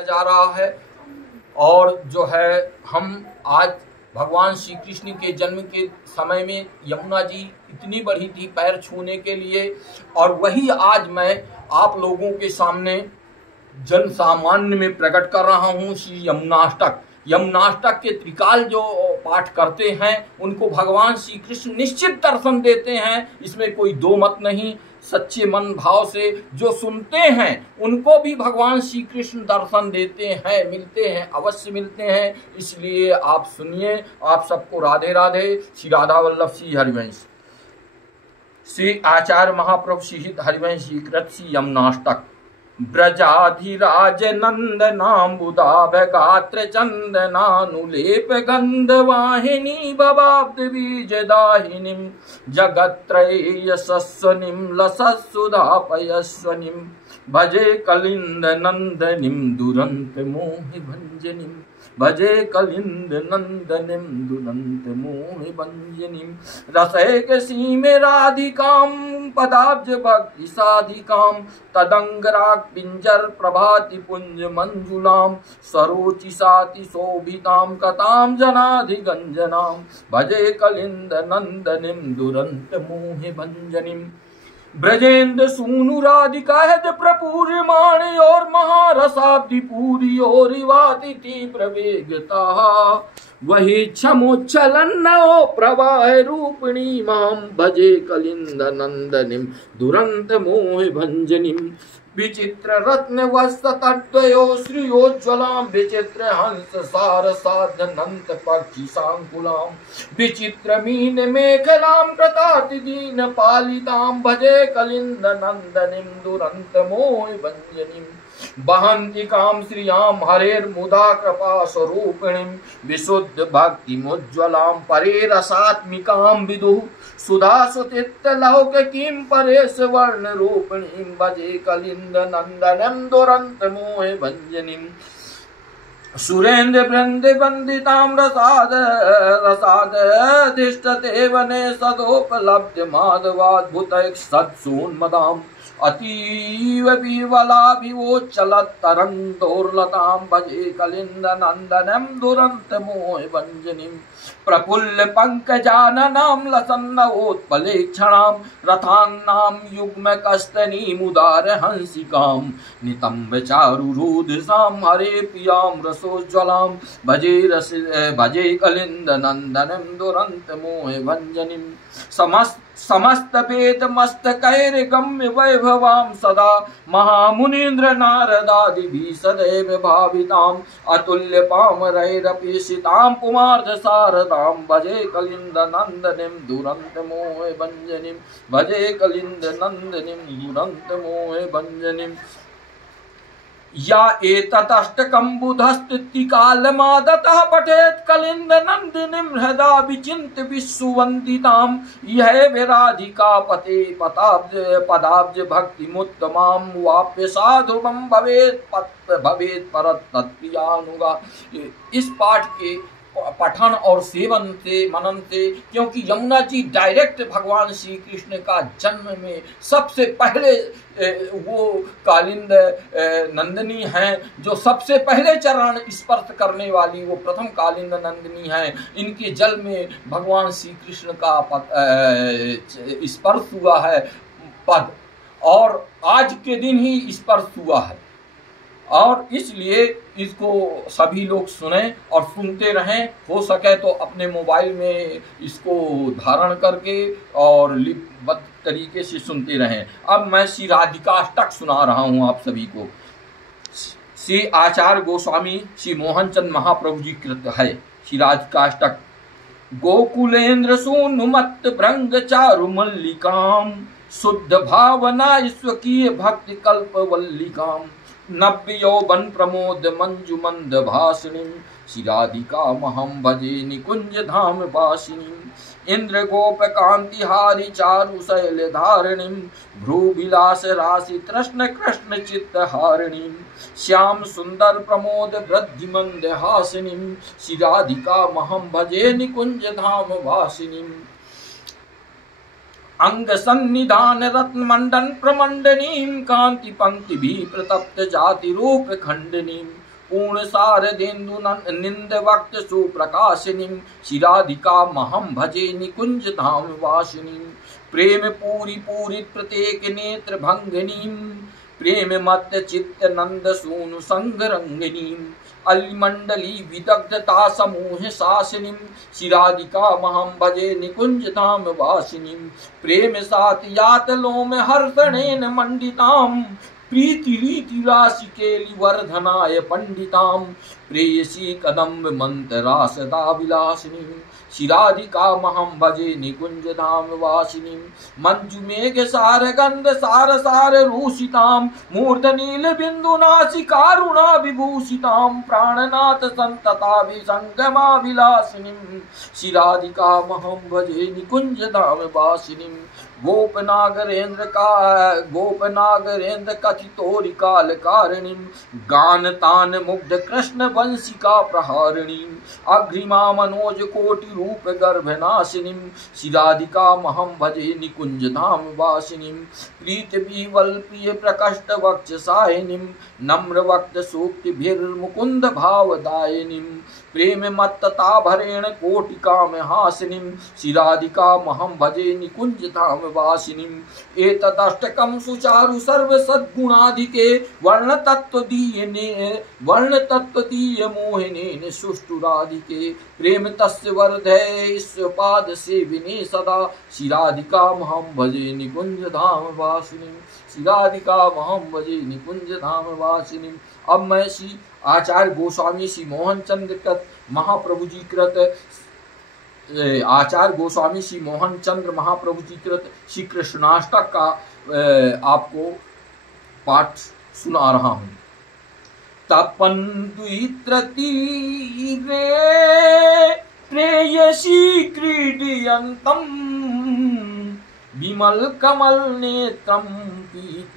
जा रहा है। और जो है हम आज भगवान श्री कृष्ण के जन्म के समय में यमुना जी इतनी बड़ी थी पैर छूने के लिए, और वही आज मैं आप लोगों के सामने जन सामान्य में प्रकट कर रहा हूँ। श्री यमुनाष्टक, यमुनाष्टक के त्रिकाल जो पाठ करते हैं उनको भगवान श्री कृष्ण निश्चित दर्शन देते हैं, इसमें कोई दो मत नहीं। सच्चे मन भाव से जो सुनते हैं उनको भी भगवान श्री कृष्ण दर्शन देते हैं, मिलते हैं, अवश्य मिलते हैं। इसलिए आप सुनिए। आप सबको राधे राधे। श्री राधा वल्लभ श्री हरिवंश, श्री आचार्य महाप्रभु श्री हरिवंश जी कृत श्री यमुनाष्टक। ब्रजाधिराज नंदनाम्बुदाभ गात्र चंदनानुलेप गंधवाहिनी भवाब्द बीजदाहिनीं जगत्त्रय यशस्वनीं लसत्सुधापयस्वनीं भजे कलिंद नंदनीं दुरंत मोहि भंजनीं भजे कलिंद नंदनीं दुरंत मोहि भंजनीं रसैक सीमे राधिकां पदाब्ज भक्ति साधिकां तदंगराग पिंजर प्रभाति पुंज मंजुलां सरोचिसाति शोभितां कतां जनाधिगंजनां भजे कलिंद नंदनीं दुरंत मोहि भंजनीं ब्रजेंद्र सूनु राधिका है प्रपूर्यमाण और महारसाब्धि पूरी और वाति तीव्र वेगता वही क्षमोच्छलन्नो प्रवाह रूपिणी माम भजे कलिंद नंदनीं दुरंत मोह भंजनीं विचित्र रत्न वस्त तद्वयो श्रियोज्वलां विचित्र हंस सार साधनंत पक्षी सांकुलां विचित्र मीन मेखलां कृताति दीन पालितां भजे कलिंद नंदनीं दुरंत मोह भंजनीं बहंतिकां श्रियां हरेर्मुदा कृपा स्वरूपिणीं विशुद्ध भक्तिमुज्ज्वलां परेरसात्मिकां विदुः सुधा सुतित्त लौकिकीं परेश वर्ण रूपिणीं भजे कलिंद नंदनीं दुरंत मोह भंजनीं सुरेंद्र वृंद वंदितां रसाद रसादधिष्ठते वने सदोपलब्ध माधवाद्भुत सत्सोन्मदाम् अतीव विवलाभिवोच्चलत् तरंदोर्लतां भजे कलिंद नंदनीं दुरंत मोह भंजनीं प्रफुल्ल पंकजाननां लसन्नवोत्पलेक्षणां रथान्नां युग्म कस्तनीमुदार हंसिकां नितंब चारुरुधिसां हरे प्रियां रसोज्ज्वलां भजे कलिंद नंदनीं दुरंत मोह भंजनीं समस्त वेद मस्तकैर्गम्य वैभवां सदा महामुनीन्द्र नारदादिभिः सदैव भावितां अतुल्य पामरैरपीषितां पुमार्थ शारदां भजे कलिंद नंदनीं दुरंत मोह भंजनीं भजे कलिंद नंदनीं दुरंत मोह भंजनीं या एतदष्टकं बुधस्तिकालमादतः पठेत् कलिंद नंदिनीं हृदा विचिन्त्य विश्ववन्दितां यह विराधिका पते पदाब्ज भक्तिमुत्तमां वाप्य साधुवं भवेत् परत तत्प्रियानुगा। इस पाठ के पठन और सेवन से मनन से, क्योंकि यमुना जी डायरेक्ट भगवान श्री कृष्ण का जन्म में सबसे पहले वो कालिंद नंदिनी हैं, जो सबसे पहले चरण स्पर्श करने वाली वो प्रथम कालिंद नंदिनी हैं। इनके जल में भगवान श्री कृष्ण का स्पर्श हुआ है पद, और आज के दिन ही स्पर्श हुआ है। और इसलिए इसको सभी लोग सुने और सुनते रहें। हो सके तो अपने मोबाइल में इसको धारण करके और लिपिबद्ध तरीके से सुनते रहें। अब मैं श्री राधिकाष्टक सुना रहा हूँ आप सभी को। श्री आचार्य गोस्वामी श्री मोहनचंद महाप्रभु जी कृत है श्री राधिकाष्टक। गोकुलेन्द्र सोनुमत्त भृंग चारु मल्लिकां शुद्ध भावना स्वकीय भक्ति कल्पवल्लिकां नव्य यौवन प्रमोद मंजु मंद भाषिणीं श्री राधिका महं भजे निकुंज धाम वासिनीं इंद्र गोप कांतिहारी चारु शैल धारिणीं भ्रूविलास राशि तृष्ण कृष्ण चित्त हारिणीं श्याम सुंदर प्रमोद वृद्धि मंद हासिनीं श्री राधिका महं भजे निकुंज धाम वासिनीं अंग सन्निधान रत्न मंडन प्रमंडनीं कांति पंक्ति भी प्रतप्त जाति रूप खंडनीं पूर्ण शारदेन्दु निंद वक्त सुप्रकाशिनीं शिराधिका महं भजे निकुंज धाम वासिनीं प्रेम पूरी पूरी प्रत्येक नेत्र भंगिनीं प्रेम मत चित्त नंद सूनु संग रंगिनीं अलिमंडली विदग्धता समूह शासिनीं शिराधिका महं भजे निकुंज धाम वासिनीं प्रेम सात यातलों में हर्षणेन मंडितां प्रीति रीति राशि केली वर्धनाय पंडितां प्रेयसी कदम्ब मंत्रा सदा विलासिनी शिराधिका महं भजे निकुंज धाम वासिनी मंजु मेघ सार गंध सार सार रूषितां मूर्धनील बिंदु नासिकारुणा विभूषितां प्राणनाथ संतता विसंगमा विलासिनी शिराधिका महं भजे निकुंज धाम वासिनी गोपनागरेन्द्र कथितोरि काल कारिणी गान तान मुग्ध कृष्ण वंशिका प्रहारिणी अग्रिमा मनोज कोटि रूप गर्भनाशिनी शिराधिका महं भजे निकुंज धाम वासिनी प्रीत बीवल प्रिय प्रकष्ट वक्षसायिनी नम्र वक्त सूक्तिभिर्मुकुंद भावदायिनी प्रेम मत्तता भरेण कोटिका में हासिनी शिराधिका महं भजे निकुंज धाम वासिनी एतदष्टकं सुचारु सर्व सद्गुणाधिके वर्ण तत्व दीय मोहिने सुष्टुराधिके प्रेम तस्य वर्धय पाद सेविने सदा शिराधिका महं भजे निकुंज धाम वासिनी शिराधिका महं भजे निकुंज धाम वासिनी। अब मैं श्री आचार्य गोस्वामी श्री मोहन चंद्र कृत महाप्रभु जी कृत आचार्य गोस्वामी श्री मोहन चंद्र महाप्रभु जी कृत श्री कृष्णाष्टक का आपको पाठ सुना रहा हूँ। तपन द्वित्र तीरे प्रेयसी क्रीडयन्तं विमल कमल नेत्रं पीत